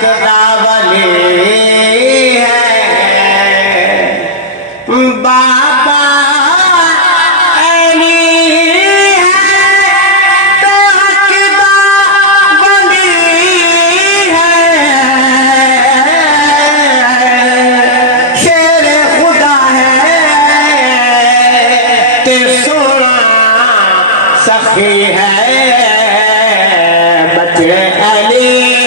خدا ولی ہے بابا علی ہے تو خدا ولی ہے شیر خدا ہے کہ سونا سخی ہے بچے علی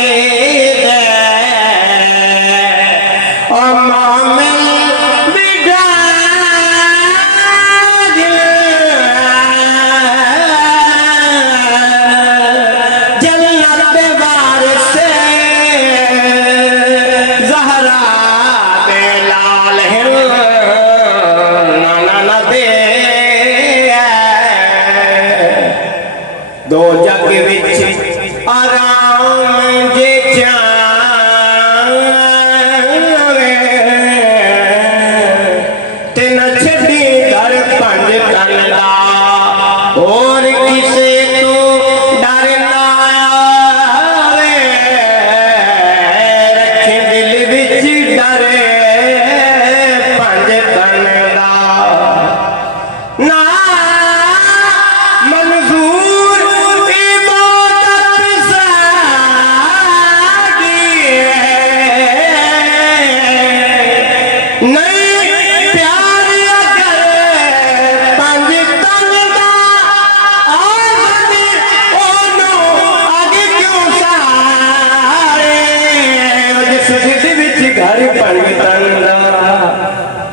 دو جگ وچ آرام جے جاوے تے نہ چھڈی در پنج تن دا اور کسے تو ڈر نہ آوے رکھے دل وچ ڈر پنج تن دا نہ منظور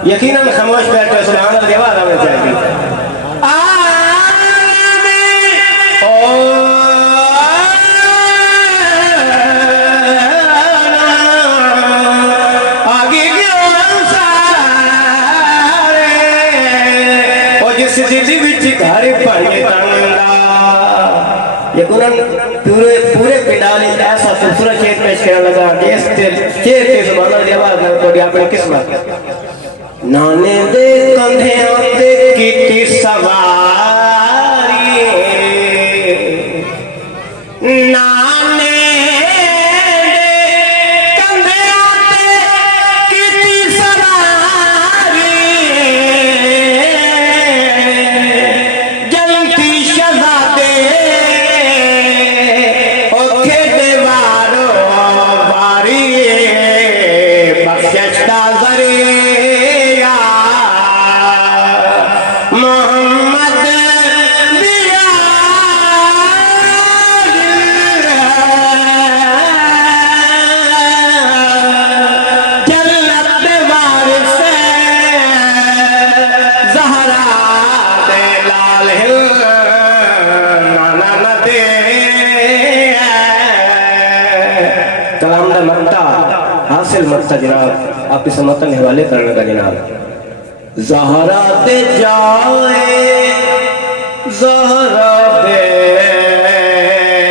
یقیناً خاموش بیٹھے سبحان اللہ دیوار آنے چاہیے آگے کیوں سارے اور جس دلی وچ گھر پڑھے تنگا یقیناً پورے پنڈال ایسا خوبصورت شعر پیش کرنے لگا جس شعر کے سبحان اللہ دیوار آنے تو اپنی قسمت نانے دے کندھیاں تے کیتی سواری نانے دے کندھیاں تے کیتی سواری جلتی شہزادے اوکھے دیوارو باری بخشش دا ذریعہ کلام دا مقطع حاصل مقطع جناب آپ اس متن حوالے کرنے کا جناب زہرا دے جائے زہرا دے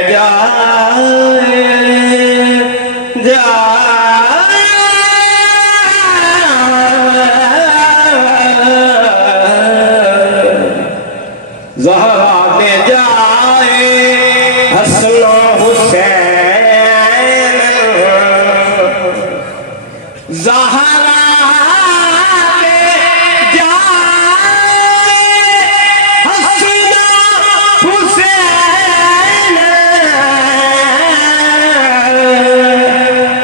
جائے زہرا دے جائے حسن و حسین زہرا دے جائے حسن و حسین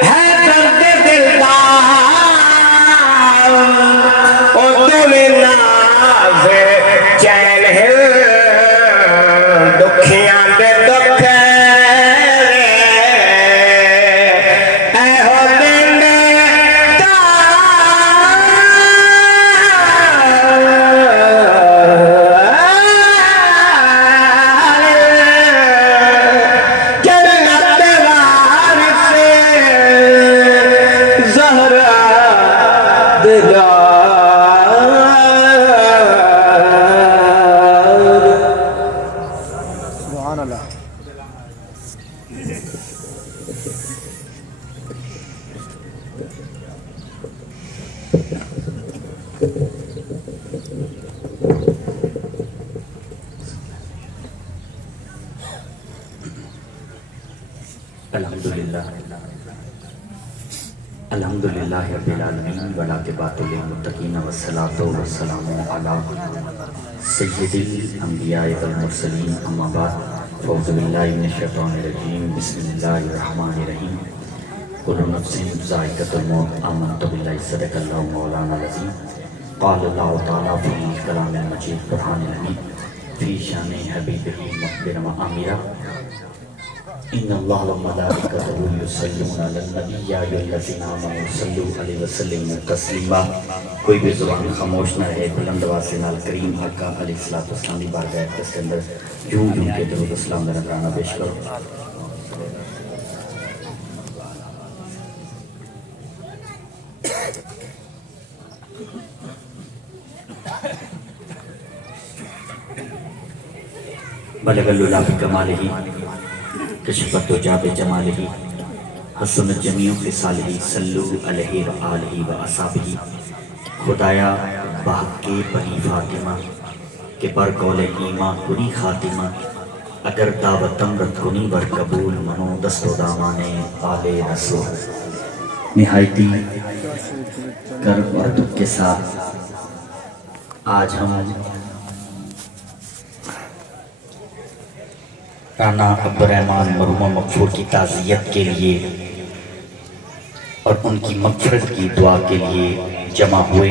ہے درد دلدار او دل ناز چین ہے دکھیاں دے دکھ اے ہو دن جنت وارث زہرا دے سبحان اللہ الحمدللہ الحمدللہ رب العالمین والعاقبۃ للمتقین والصلاۃ والسلام علی سید الانبیاء والمرسلین اما بعد اعوذ باللہ من الشیطان الرجیم بسم اللہ الرحمن الرحیم کل نفس ذائقۃ الموت آمنت باللہ صدق اللہ مولانا العظیم قال اللہ تعالیٰ فی کلام المجید قرآن الحمید فی شان حبیبہ مخبرا و آمرا ان اللہ وملائکتہ یصلون علی النبی یا ایھا الذین آمنوا صلوا علیہ وسلم تسلیما۔ کوئی بھی زبان خاموش نہ رہے، بلند آواز سے نال کریم آقا علیہ الصلوۃ والسلام کی بارگاہ اقدس کے اندر جھوم جھوم کے درود و سلام کا نذرانہ پیش کرو۔ بلغ اللہ بکمالہ کشفت وجاب جمالہ حسنت جمیع خصالہ صلو علیہ وآلہ وأصحابہ۔ خدایا بحق کے بنی فاطمہ کہ پر قول ایمان کنی خاتمہ، اگر دعوتم رد کنی بر قبول منو دست و دامان آل رسول۔ نہایتی کرب اور دکھ کے ساتھ آج ہم رانا عبدالرحمن مرحوم مغفور کی تعزیت کے لیے اور ان کی مغفرت کی دعا کے لیے جمع ہوئے۔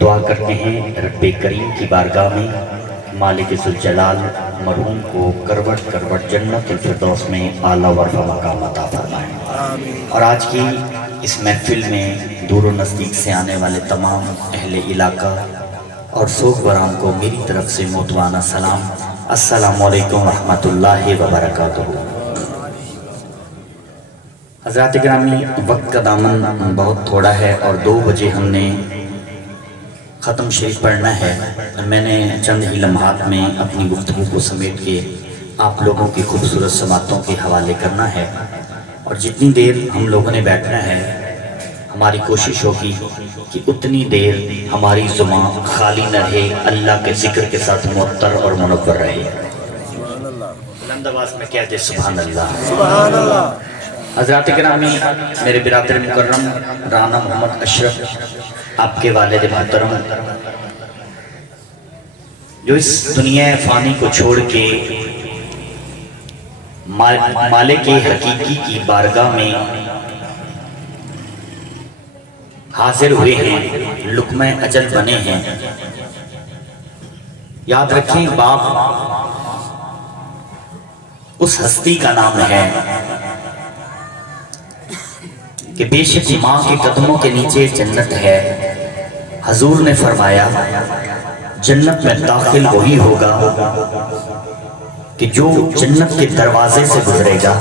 دعا کرتے ہیں رب کریم کی بارگاہ میں مالک ذوالجلال مرحوم کو کروٹ کروٹ جنت الفردوس میں اعلیٰ ورفع مقام عطا فرمائیں۔ اور آج کی اس محفل میں دور و نزدیک سے آنے والے تمام اہل علاقہ اور سوگ برام کو میری طرف سے محترمانہ سلام، السلام علیکم ورحمۃ اللہ وبرکاتہ۔ حضرات گرامی، وقت کا دامن بہت تھوڑا ہے اور 2 بجے ہم نے ختم شریف پڑھنا ہے۔ میں نے چند ہی لمحات میں اپنی گفتگو کو سمیٹ کے آپ لوگوں کی خوبصورت سماعتوں کے حوالے کرنا ہے، اور جتنی دیر ہم لوگوں نے بیٹھنا ہے ہماری کوشش ہوگی کہ اتنی دیر ہماری زبان خالی نہ رہے، اللہ کے ذکر کے ساتھ معطر اور منور رہے۔ بلند آواز میں کہہ دے سبحان اللہ، سبحان اللہ۔ حضرات گرامی، میرے برادر مکرم رانا محمد اشرف، آپ کے والد محترم جو اس دنیا فانی کو چھوڑ کے مالک حقیقی کی بارگاہ میں حاضر ہوئے ہیں، لقمہ اجل بنے ہیں۔ یاد رکھیں، باپ اس ہستی کا نام ہے کہ بے شک ماں کے قدموں کے نیچے جنت ہے۔ حضور نے فرمایا جنت میں داخل وہی ہوگا کہ جو جنت کے دروازے سے گزرے گا۔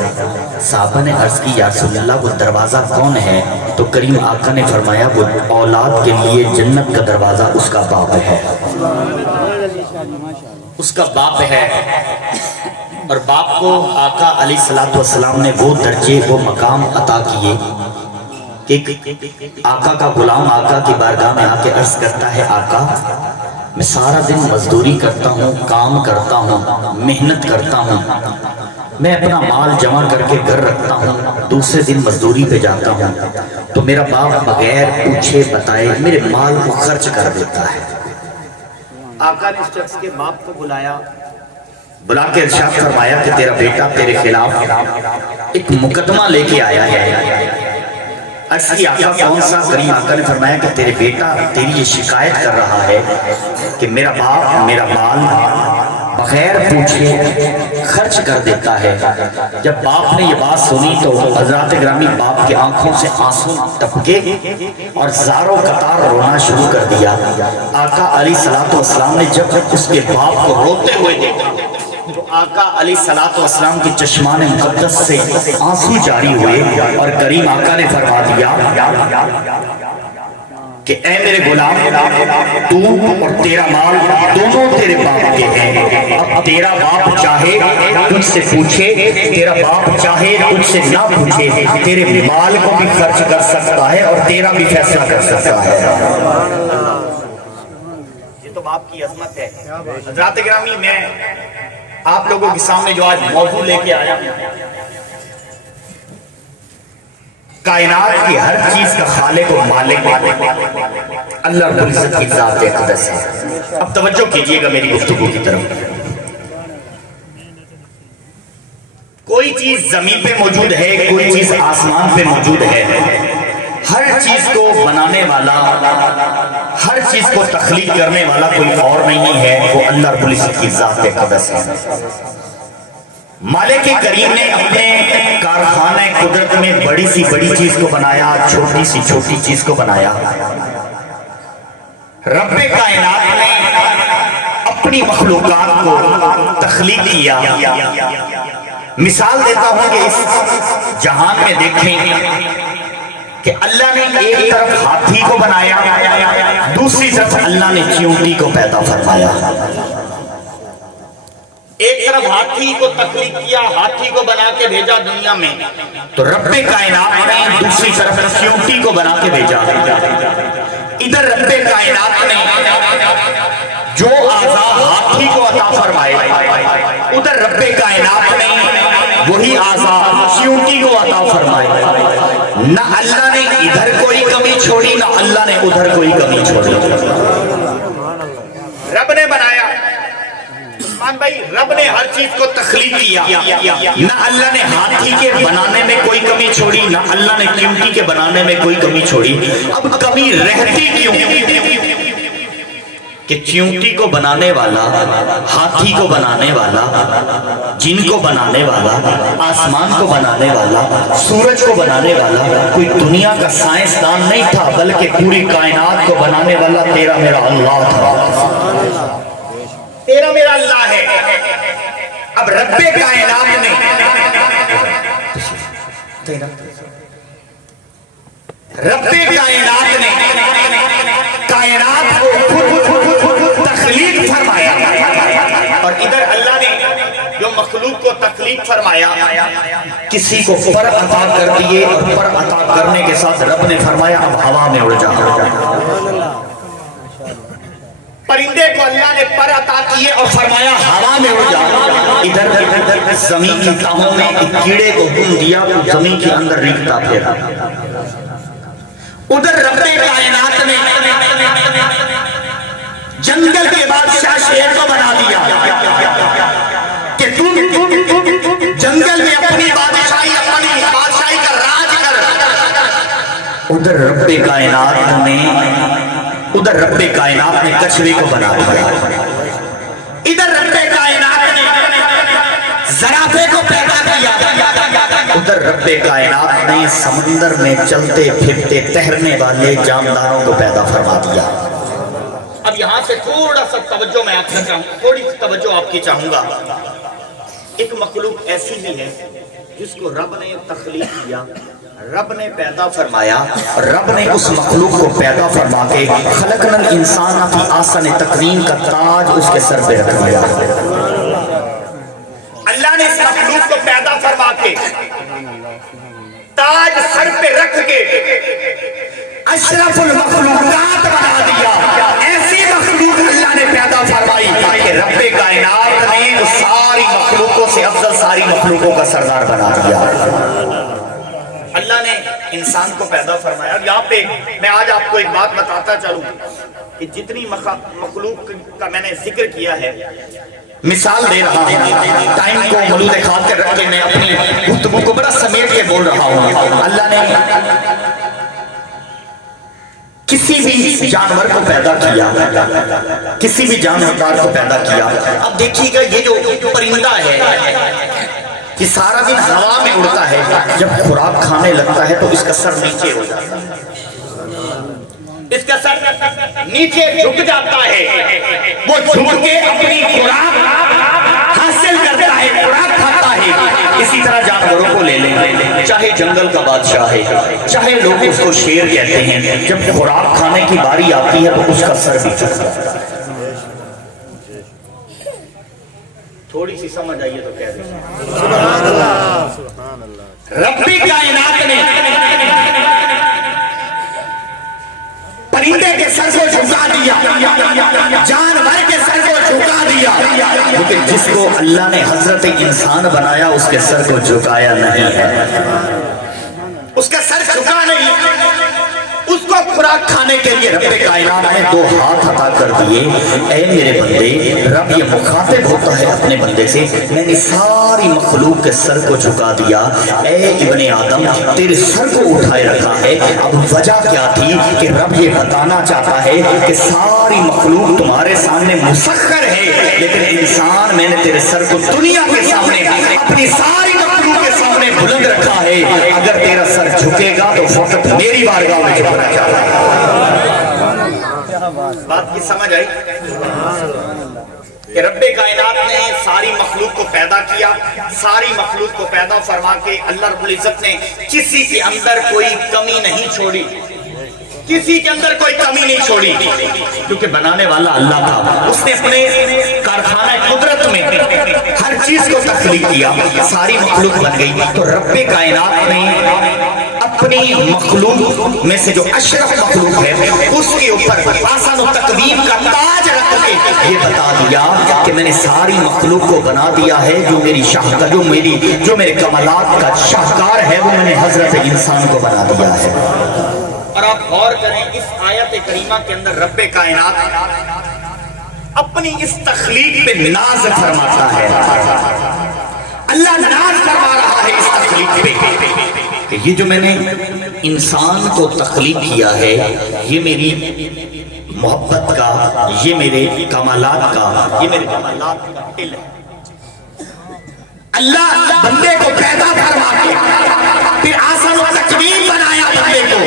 صحابہ نے عرض کی یا رسول اللہ وہ دروازہ کون ہے؟ تو کریم آقا نے فرمایا وہ اولاد کے لیے جنت کا دروازہ اس کا باپ ہے، اس کا باپ ہے۔ اور باپ کو آقا علیہ السلام نے وہ درجے وہ مقام عطا کیے کہ آقا کا غلام آقا کی بارگاہ میں آ کے عرض کرتا ہے آقا میں سارا دن مزدوری کرتا ہوں، کام کرتا ہوں، محنت کرتا ہوں، میں اپنا مال جمع کر کے گھر رکھتا ہوں، دوسرے دن مزدوری پہ جاتا ہوں تو میرا باپ بغیر پوچھے بتائے میرے مال کو خرچ کر دیتا ہے۔ آقا نے اس شخص کے باپ کو بلا کے ارشاد فرمایا کہ تیرا بیٹا تیرے خلاف ایک مقدمہ لے کے آیا ہے۔ عرض کی آقا کون سا؟ کریم آقا نے فرمایا کہ تیرے بیٹا تیری یہ شکایت کر رہا ہے کہ میرا باپ میرا مال بغیر پوچھے خرچ کر دیتا ہے۔ جب باپ نے یہ بات سنی تو حضرات گرامی باپ کی آنکھوں سے آنسو ٹپکے اور زاروں قطار رونا شروع کر دیا۔ آقا علیہ السلام نے جب اس کے باپ کو روتے ہوئے دیکھا تو آقا علیہ السلام کی چشمان مقدس سے آنسو جاری ہوئے اور کریم آقا نے فرما دیا کہ اے میرے غلام، تو اور تیرا مال دونوں تیرے باپ کے ہیں۔ اب تیرا باپ چاہے تجھ سے پوچھے، تیرا باپ چاہے تجھ سے نہ پوچھے، تیرے مال کو بھی خرچ کر سکتا ہے اور تیرا بھی فیصلہ کر سکتا ہے۔ یہ تو باپ کی عظمت ہے۔ حضرات گرامی، میں آپ لوگوں کے سامنے جو آج موضوع لے کے آیا ہوں کائنات کی ہر چیز کا خالق و مالک اللہ رب العزت کی ذات اقدس ہے۔ اب توجہ کیجئے گا میری گفتگو کی طرف۔ کوئی چیز زمین پہ موجود ہے، کوئی چیز آسمان پہ موجود ہے، ہر چیز کو بنانے والا، ہر چیز کو تخلیق کرنے والا کوئی اور نہیں ہے، وہ اللہ رب العزت کی ذات اقدس ہے۔ مالک کریم نے اپنے کارخانہ قدرت میں بڑی سی بڑی چیز کو بنایا، چھوٹی سی چھوٹی چیز کو بنایا۔ رب کائنات نے اپنی مخلوقات کو تخلیق کیا۔ مثال دیتا ہوں کہ اس جہان میں دیکھیں کہ اللہ نے ایک طرف ہاتھی کو بنایا، دوسری طرف اللہ نے چیونٹی کو پیدا فرمایا۔ ایک طرف ہاتھی کو تخلیق کیا، ہاتھی کو بنا کے بھیجا دنیا میں، تو رب کائنات نے دوسری طرف چیونٹی کو بنا کے بھیجا۔ ادھر رب کائنات نے جو اعضاء ہاتھی کو عطا فرمائے، ادھر رب کائنات نے وہی اعضاء چیونٹی کو عطا فرمائے۔ نہ اللہ نے ادھر کوئی کمی چھوڑی، نہ اللہ نے ادھر کوئی کمی چھوڑی۔ رب نے بنایا، بھائی رب نے ہر چیز کو تخلیق کیا، نہ اللہ نے ہاتھی کے بنانے میں کوئی کمی چھوڑی، نہ اللہ نے چیونٹی کے بنانے میں کوئی کمی چھوڑی۔ اب کمی رہتی کیوں کہ چیونٹی کو بنانے والا، ہاتھی کو بنانے والا، جن کو بنانے والا، آسمان کو بنانے والا، سورج کو بنانے والا کوئی دنیا کا سائنسدان نہیں تھا، بلکہ پوری کائنات کو بنانے والا تیرا میرا اللہ تھا۔ تیرا میرا اللہ ہے۔ اب رب کائنات نے کائنات کو تخلیق فرمایا، اور ادھر اللہ نے جو مخلوق کو تخلیق فرمایا، کسی کو پر عطا کر دیے، اور پر عطا کرنے کے ساتھ رب نے فرمایا اب ہوا میں اڑ جا۔ پرندے کو اللہ نے پر عطا کیے اور فرمایا ہوا میں اڑ جا۔ ادھر زمین کی تہوں میں ایک کیڑے کو بن دیا تو زمین کے اندر ریگتا پھیرا۔ ادھر رب کائنات نے جنگل کے بادشاہ شیر کو بنا دیا کہ تم جنگل میں اپنی بادشاہی کا راج کر۔ ادھر رب کائنات نے کچھوے کو بنا دیا۔ ادھر رب کائنات نے زرافے کو پیدا کیا، ادھر رب کائنات نے سمندر میں چلتے پھرتے تیرنے والے جانداروں کو پیدا فرما دیا۔ اب یہاں سے تھوڑا سا توجہ میں آپ سے چاہوں، تھوڑی سی توجہ آپ کی چاہوں گا۔ ایک مخلوق ایسی بھی ہے جس کو رب نے تخلیق کیا، رب نے پیدا فرمایا، رب نے اس مخلوق کو پیدا فرما کے خلقنا الانسان فی احسن تقویم کا تاج اس کے سر پہ رکھ دیا۔ اللہ نے اس مخلوق کو پیدا فرما کے تاج سر پہ رکھ کے اشرف المخلوقات بنا دیا۔ ایسی مخلوق اللہ نے پیدا فرمائی کہ رب کائنات نے ساری مخلوقوں سے افضل ساری مخلوقوں کا سردار بنا دیا۔ اللہ نے انسان کو پیدا فرمایا۔ اور یہاں پہ میں آج آپ کو ایک بات بتاتا چلوں کہ جتنی مخلوق کا میں نے ذکر کیا ہے، مثال دے رہا ہوں، ٹائم کو ملود خاطر رکھ کے میں اپنی گفتگو کو بڑا سمیٹ کے بول رہا ہوں۔ اللہ نے کسی بھی جانور کو پیدا کیا، کسی بھی جاندار کو پیدا کیا۔ اب دیکھیے گا یہ جو پرندہ ہے یہ سارا دن ہوا میں اڑتا ہے، جب خوراک کھانے لگتا ہے تو اس کا سر نیچے ہو جاتا ہے، اس کا سر نیچے جھک جاتا ہے، وہ جھک کے اپنی خوراک حاصل کرتا ہے، خوراک کھاتا ہے۔ اسی طرح جانوروں کو لے لیں، چاہے جنگل کا بادشاہ ہے، چاہے لوگ اس کو شیر کہتے ہیں، جب خوراک کھانے کی باری آتی ہے تو اس کا سر بھی جھکتا ہے۔ تھوڑی سی سمجھ آئیے تو کہہ دیں۔ رب کائنات نے پرندے کے سر کو جھکا دیا، جانور کے سر کو جھکا دیا، لیکن جس کو اللہ نے حضرت انسان بنایا اس کے سر کو جھکایا نہیں ہے۔ اس اس کا سر جھکا نہیں، اس کو خوراک کھانے کے لیے رب کائنات نے دو ہاتھ عطا کر دیے۔ اے میرے بندے، رب یہ مخاطب ہوتا ہے اپنے بندے سے، میں نے ساری مخلوق کے سر کو جھکا دیا، اے ابن آدم تیرے سر کو اٹھائے رکھا ہے۔ اب وجہ کیا تھی کہ رب یہ بتانا چاہتا ہے کہ ساری مخلوق تمہارے سامنے مسخر ہے، لیکن انسان میں نے تیرے سر کو دنیا کے سامنے اپنی ساری مخلوق کے سامنے بلند رکھا ہے، اگر تیرا سر جھکے گا تو فقط میری بارگاہ میں جھکنا چاہتا ہے۔ بات کی سمجھ آئی کہ رب کائنات نے ساری مخلوق کو پیدا کیا، ساری مخلوق کو پیدا فرما کے اللہ رب العزت نے کسی کے اندر کوئی کمی نہیں چھوڑی، کسی کے اندر کوئی کمی نہیں چھوڑی، کیونکہ بنانے والا اللہ تھا۔ اس نے اپنے کارخانہ قدرت میں ہر چیز کو تخلیق کیا، ساری مخلوق بن گئی۔ تو رب کائنات نے اپنی مخلوق میں سے جو اشرف مخلوق ہے اس کے اوپر احسن و تقویم کا تاج رکھ کے یہ بتا دیا کہ میں نے ساری مخلوق کو بنا دیا ہے، جو میری شاہکار، جو میرے کمالات کا شاہکار ہے، وہ میں نے حضرت انسان کو بنا دیا ہے۔ اور آپ غور کریں اس آیت کریمہ کے اندر رب کائنات اپنی اس تخلیق پہ ناز فرماتا ہے، اللہ ناز فرما رہا ہے اس تخلیق پہ کہ یہ جو میں نے انسان کو تخلیق کیا ہے، یہ میری محبت کا، یہ میرے کمالات کا، یہ میرے کمالات کا دل ہے۔ اللہ بندے کو پیدا فرما کے پھر آسان و تقویم بنایا بندے کو،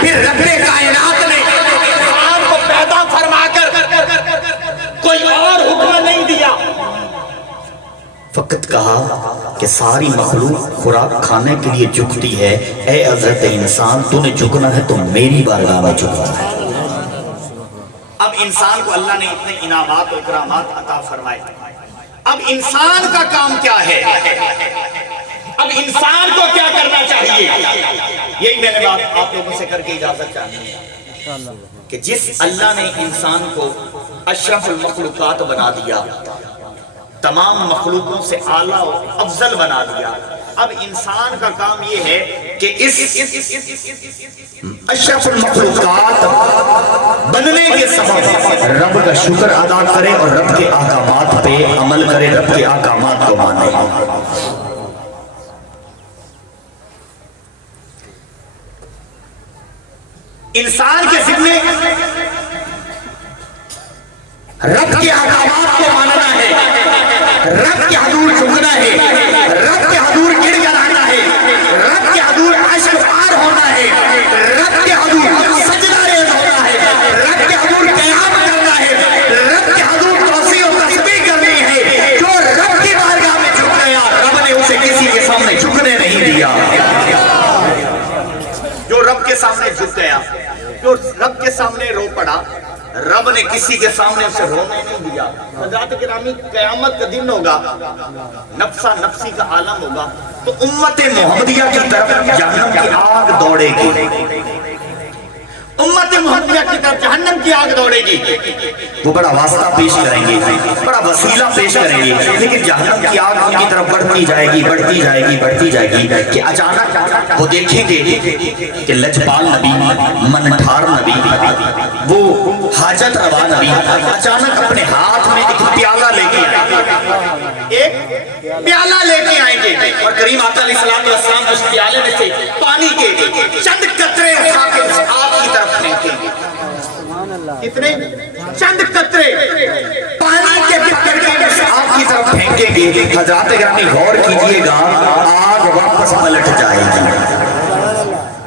پھر رب کائنات نے انسان کو پیدا فرما کر کوئی اور حکم نہیں دیا، فقط کہا کہ ساری مخلوق خوراک کھانے کے لیے جھکتی ہے، اے حضرت انسان تو نے جھکنا ہے تو میری بارگاہ میں جھکنا ہے۔ اب انسان کو اللہ نے اتنے انعامات و اکرامات عطا فرمائے، اب انسان کا کام کیا ہے، اب انسان کو کیا کرنا چاہیے؟ یہی میں نے بات آپ لوگوں سے کر کے اجازت چاہیے کہ جس اللہ نے انسان کو اشرف المخلوقات بنا دیا، تمام مخلوقوں سے اعلیٰ و افضل بنا دیا، اب انسان کا کام یہ ہے کہ اس اشرف المخلوقات بننے کے سبب رب کا شکر ادا کرے اور رب کے احکامات پہ عمل کرے، رب کے احکامات کو مانے۔ انسان کے ذمے رب کے احکامات کو ماننا ہے، رب کے حضور جھکنا ہے، رب کے حضور گر گرانا ہے، رب کے حضور عشق پار ہونا ہے، رب کے حضور سجدہ ریز ہونا ہے، رب کے حضور قیام کرنا ہے، رب کے حضور توسیع و تسبیح کرنی ہے۔ جو رب کی بارگاہ میں جھک گیا، رب نے اسے کسی کے سامنے جھکنے نہیں دیا۔ جو رب کے سامنے جھک گیا، جو رب کے سامنے رو پڑا، رب نے کسی کے سامنے اسے رونے نہیں دیا۔ حضرات گرامی، قیامت کا دن ہوگا، نفسا نفسی کا عالم ہوگا، تو امت محمدیہ کی طرف جہنم کی آگ دوڑے گی، امت محمدیہ کی طرف جہنم کی آگ دوڑے گی۔ وہ بڑا واسطہ پیش کریں گے، بڑا وسیلہ پیش کریں گے، لیکن جہنم کی آگ ان کی طرف بڑھتی جائے گی، بڑھتی جائے گی، بڑھتی جائے گی کہ اچانک وہ دیکھیں گے کہ لجپال نبی، منٹھار نبی، وہ حاجت روا نبی اچانک اپنے ہاتھ میں ایک پیالہ لے کے آئیں گے، اور کریم آقا علیہ السلام اس پیالے میں سے پانی کے چند قطرے اٹھا کے اس آگ کی طرف پھینکیں گے۔ کتنے؟ چند قطرے پانی کے اس آگ کی طرف پھینکیں گے۔ حضرات گرامی غور کیجئے گا، آگ واپس پلٹ جائے گی،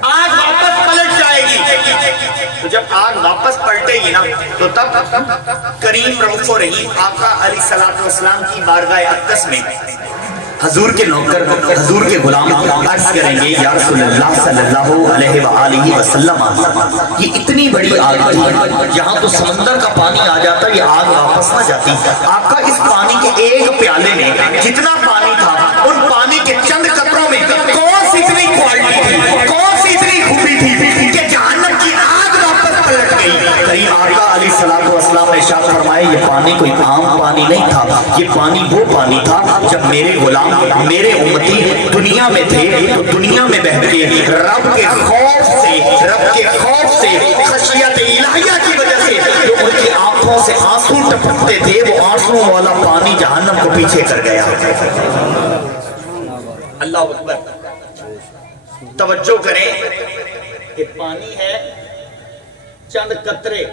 آگ واپس پلٹ جائے گی۔ تو جب آگ واپس پلٹے گی نا، تو تب کریم رؤوف و رحیم آقا علیہ السلام کی بارگاہ اقدس میں حضور کے نوکر، حضور کے غلام عرض کریں گے، یا رسول اللہ صلی اللہ علیہ وآلہ وسلم، یہ اتنی بڑی آگ تھی، یہاں تو سمندر کا پانی آ جاتا، یہ آگ واپس نہ جاتی، آقا اس پانی کے ایک پیالے میں جتنا پانی تھا، ان پانی کے چند قطروں میں کون سی اتنی کوالٹی تھی، کون سی اتنی خوبی تھی کہ جہنم کی آگ واپس پلٹ گئی۔ کریم آقا علیہ السلام نے ارشاد فرمائے، یہ پانی کوئی عام پانی نہیں تھا، یہ پانی وہ پانی تھا جب میرے غلام، میرے امتی دنیا میں تھے تو دنیا میں بہہ کے سے رب کے خوف سے خشیت الہیہ کی وجہ سے جو ان کی آنکھوں سے آنسو ٹپکتے تھے وہ آنسو والا پانی جہنم کو پیچھے کر گیا. اللہ اکبر. توجہ کریں کہ پانی ہے چند قطرے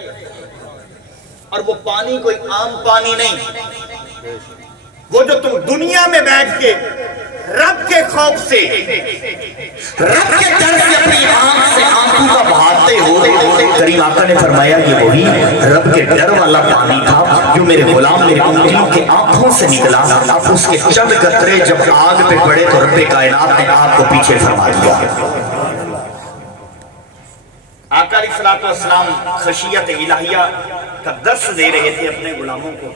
اور وہ پانی کوئی عام پانی نہیں. وہ جو تم دنیا میں بیٹھ کے رب کے خوف سے رب کے ڈر سے اپنی آنکھ سے آنسو کا بہاتے ہو. کریم آقا نے فرمایا یہ وہی رب کے ڈر والا پانی تھا جو میرے غلام میرے امتیوں کے آنکھوں سے نکلا. اب اس کے چند قطرے جب آگ پہ پڑے تو رب کائنات نے آگ کو پیچھے فرما دیا. آقا علیہ الصلوۃ والسلام خشیت الہیہ کا درس دے رہے تھے اپنے غلاموں کو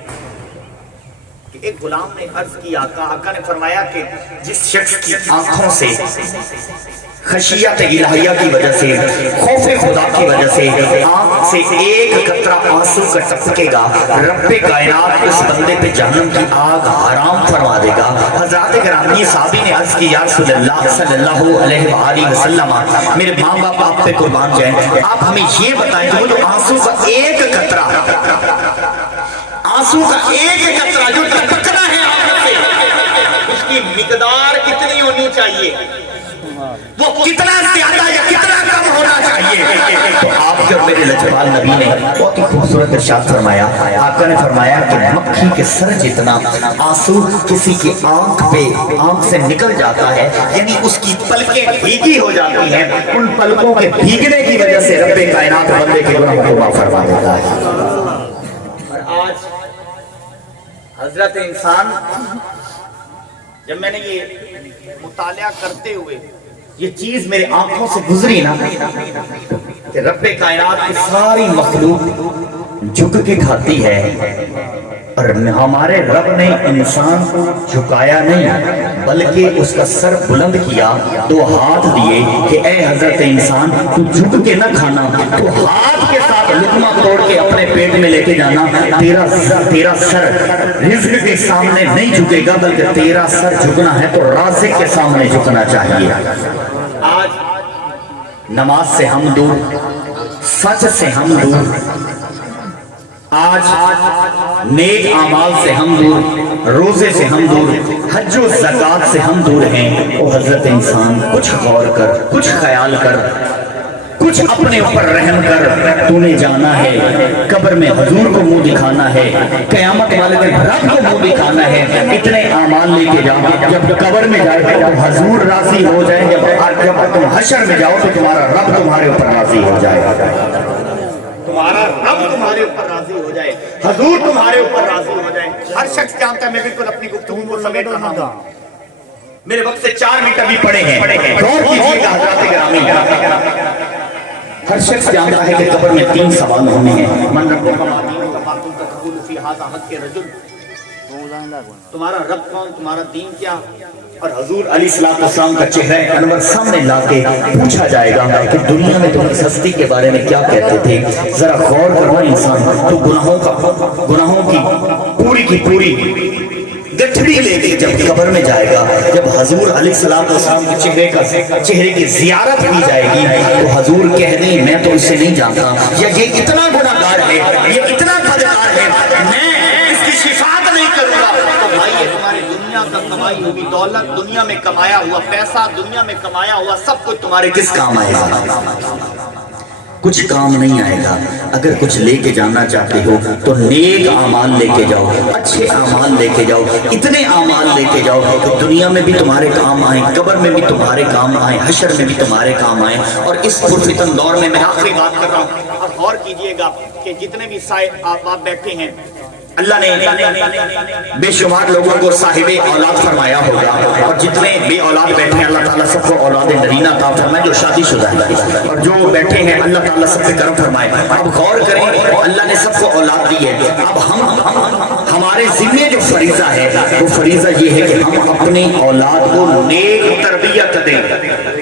کہ ایک غلام نے عرض کی آقا نے فرمایا کہ جس شخص کی آنکھوں سے خشیت الہیہ کی وجہ سے خوف خدا کی وجہ سے آنکھ سے ایک قطرہ آنسو کا ٹپکے گا رب کائنات اس بندے پہ جہنم کی آگ حرام فرما دے گا. حضرات گرامی صحابی نے عرض کی یا رسول اللہ صلی اللہ علیہ وآلہ وسلم میرے ماں باپ آپ پہ قربان جائیں آپ ہمیں یہ بتائیں کہ وہ جو آنسو کا ایک قطرہ جو ٹپکنا ہے آنکھ سے اس کی مقدار کتنی ہونی چاہیے وہ کتنا زیادہ یا کتنا کم ہونا چاہیے. تو آپ کے میرے لجپال نبی نے بہت ہی خوبصورت ارشاد فرمایا. آقا نے فرمایا کہ مکھی کے سر جتنا آنسو کسی کی آنکھ سے نکل جاتا ہے یعنی اس کی پلکیں بھیگی ہو جاتی ہیں ان پلکوں کے بھیگنے کی وجہ سے رب کائنات بندے کے گناہوں کو معاف فرما دیتا ہے. اور آج حضرت انسان جب میں نے یہ مطالعہ کرتے ہوئے یہ چیز میرے آنکھوں سے گزری نا کہ رب کائنات کی ساری مخلوق جھک کے کھاتی ہے اور ہمارے رب نے انسان کو جھکایا نہیں بلکہ اس کا سر بلند کیا دو ہاتھ دیے کہ اے حضرت انسان تو جھک کے نہ کھانا تو ہاتھ کے ساتھ لقمہ توڑ کے اپنے پیٹ میں لے کے جانا. تیرا سر رزق کے سامنے نہیں جھکے گا بلکہ تیرا سر جھکنا ہے تو رازق کے سامنے جھکنا چاہیے. آج نماز سے ہم دور سچ سے ہم دور آج نیک اعمال سے ہم دور روزے سے ہم دور حج و زکوٰۃ سے ہم دور ہیں. او حضرت انسان کچھ غور کر کچھ خیال کر کچھ اپنے اوپر رحم کر. تو نے جانا ہے قبر میں حضور کو منہ دکھانا ہے قیامت والے دن رب کو منہ دکھانا ہے. اتنے اعمال لے کے جاؤ جب قبر میں جائے تو حضور راضی ہو جائیں جب تم حشر میں جاؤ تو تمہارا رب تمہارے اوپر راضی ہو جائے تمہارا رب تمہارے اوپر راضی ہو جائے حضور تمہارے اوپر راضی ہو جائے. ہر شخص جانتا ہے میں بالکل اپنی گفتگو کو سمیٹ رہا ہوں میرے وقت سے 4 منٹ ابھی پڑے ہیں غور کیجیے گا حضرات گرامی. ہر شخص جانتا ہے کہ قبر میں 3 سوال ہونے ہیں. من رب تمہارا رب کون تمہارا دین کیا اور حضور علیہ السلام کا چہرہ انور سامنے لا کے پوچھا جائے گا کہ دنیا میں تم اس ہستی کے بارے میں کیا کہتے تھے. ذرا غور کرو انسان تو گناہوں کی پوری کی پوری گٹھڑی لے کے جب قبر میں جائے گا جب حضور علیہ السلام کے چہرے کی زیارت کی جائے گی تو حضور کہہ دیں میں تو اسے نہیں جانتا یا یہ اتنا گناہگار ہے یہ اتنا بدکار ہے میں اس کی شفاعت نہیں کروں گا. تو بھائی یہ تمہاری دنیا کا کمائی ہوگی دولت دنیا میں کمایا ہوا پیسہ دنیا میں کمایا ہوا سب کچھ تمہارے کس کام آئے گا؟ کچھ کام نہیں آئے گا. اگر کچھ لے کے جانا چاہتے ہو تو نیک اعمال لے کے جاؤ اچھے اعمال لے کے جاؤ اتنے اعمال لے کے جاؤ کہ دنیا میں بھی تمہارے کام آئیں قبر میں بھی تمہارے کام آئیں حشر میں بھی تمہارے کام آئیں. اور اس پرفتن دور میں میں آخری بات کر رہا ہوں اور غور کیجئے گا کہ جتنے بھی آپ بیٹھے ہیں اللہ نے بے شمار لوگوں کو صاحب اولاد فرمایا ہوگا اور جتنے بے اولاد بیٹھے ہیں اللہ تعالیٰ سب کو اولاد نرینہ عطا فرمائے جو شادی شدہ ہے اور جو بیٹھے ہیں اللہ تعالیٰ سب پہ کرم فرمائے. اب غور کریں اللہ نے سب کو اولاد دی ہے. اب ہمارے ذمہ جو فریضہ ہے وہ فریضہ یہ ہے کہ ہم اپنی اولاد کو نیک تربیت دیں